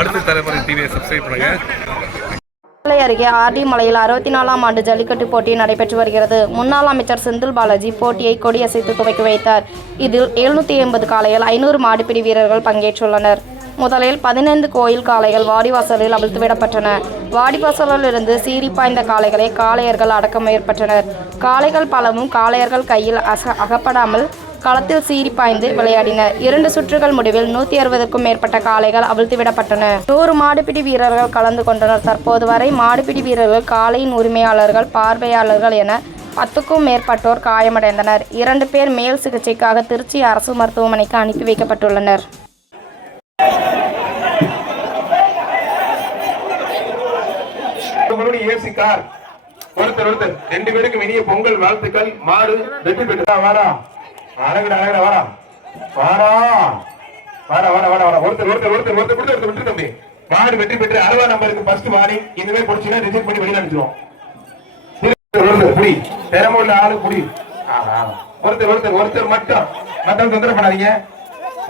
அடுத்த தலைமுறை டிவியை சப்ஸ்கிரைப் பண்ணுங்க. அருகே ஆர்டி மலையில் 64ஆம் ஆண்டு ஜல்லிக்கட்டு போட்டி நடைபெற்று வருகிறது. முன்னாள் அமைச்சர் செந்தில் பாலாஜி போட்டியை கொடியசைத்து துவக்கி வைத்தார். இதில் 780 காளைகள் 500 மாடுபிடி வீரர்கள் பங்கேற்றுள்ளனர். முதலில் 15 கோயில் காளைகள் வாடிவாசலில் அவிழ்த்துவிடப்பட்டன. வாடிவாசலில் இருந்து சீறி பாய்ந்த காளைகளை காளையர்கள் அடக்க முயற்பட்டனர். காளைகள் பலவும் காளையர்கள் கையில் அகப்படாமல் களத்தில் சீறி பாய்ந்து விளையாடினர். 2 சுற்றுகள் முடிவில் 160க்கும் மேற்பட்ட காளைகள் அவிழ்த்துவிடப்பட்டன. 100 மாடுபிடி வீரர்கள் கலந்து கொண்டனர். தற்போது வரை மாடுபிடி வீரர்கள், காளையின் உரிமையாளர்கள், பார்வையாளர்கள் என 10க்கும் மேற்பட்டோர் காயமடைந்தனர். 2 பேர் மேல் சிகிச்சைக்காக திருச்சி அரசு மருத்துவமனைக்கு அனுப்பி வைக்கப்பட்டுள்ளனர். ஒருத்தர் 2 பேருக்கு இனிய பொங்கல் வாழ்த்துக்கள். மாடு வெற்றி பெற்றா வாடா அழகுடா அழகுடா வாடா வாடா வாடா வாடா வாடா வாடா ஒருத்தர் விட்டு தம்பி. மாடு வெற்றி பெற்று 60 நம்பருக்கு ஃபர்ஸ்ட் வார்னிங். இனிமே போச்சுன்னா ரிஜெக்ட் பண்ணி வெளியில அனுப்பிச்சிருவோம். புடி திறமை உள்ள ஆளு புடி. ஒருத்தர் மட்டும் மத்தவங்க தொந்தரவு பண்ணாதீங்க.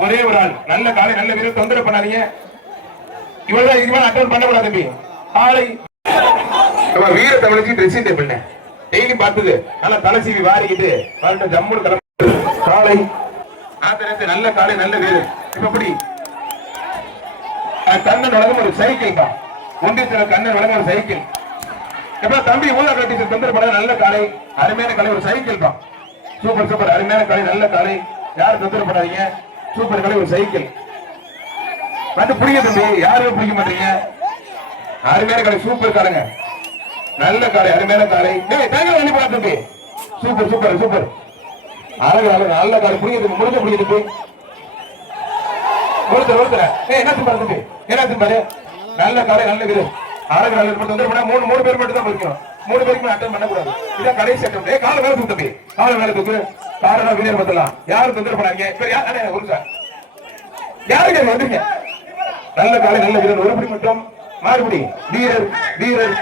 ஒரே ஒரு ஆள் நல்ல காலை நல்ல வீரர் தொந்தரவு பண்ணாதீங்க. இவ்வளவு இதுக்கு மேல அட்டன் பண்ணக்கூடாது தம்பி. ஆளை வீர தமிழுக்கு ட்ரெஸ்ஸிங் டேபிள் டெய்லி பார்த்துது நல்லா தலை சீவி வாரிக்கிட்டு வரட்டும் ஜம்முன்னு கிளம்பு. காலை நல்ல காலை நல்ல வீரர். இப்ப எப்படி கண்ணன் வழங்கும் ஒரு சைக்கிள் தான். ஒன்றியத்துல கண்ணன் வழங்கும் ஒரு சைக்கிள். எப்ப தம்பி ஊழ கட்டி தொந்தரவு நல்ல காலை அருமையான காலை ஒரு சைக்கிள் தான். சூப்பர் சூப்பர் அருமையான காலை நல்ல காலை. யாரும் தொந்தரவு பண்ணாதீங்க. சூப்பர் காலை ஒரு சைக்கிள் வந்து பிடிக்க தம்பி. யாருமே பிடிக்க மாட்டீங்க. அருமையான காலை சூப்பர் காலைங்க நல்ல காலை அருமையான காலை. தம்பி சூப்பர் சூப்பர் சூப்பர் அழகு அழகு நல்ல காலை பிடிக்க முடிஞ்ச பிடிக்க தம்பி. ஒருத்தர் என்ன தம்பி என்ன தம்பி நல்ல காலை நல்ல வீரர் அழகு நல்ல தொந்தரவு 3 பேர் மட்டும் தான் பிடிக்கும். 3 பேருக்கு அட்டன் பண்ணக்கூடாது. இதான் கடைசி அட்டம். காலை மேல தூக்கு தம்பி. காலை மேல தூக்கு. காரணம் வீரர் பத்தலாம். யாரும் தொந்தரவு பண்ணாதீங்க. இப்ப யாருக்கு வந்துருங்க. நல்ல காலை நல்ல வீரர். ஒரு படி மட்டும் மாறுபடி வீரர் வீரர்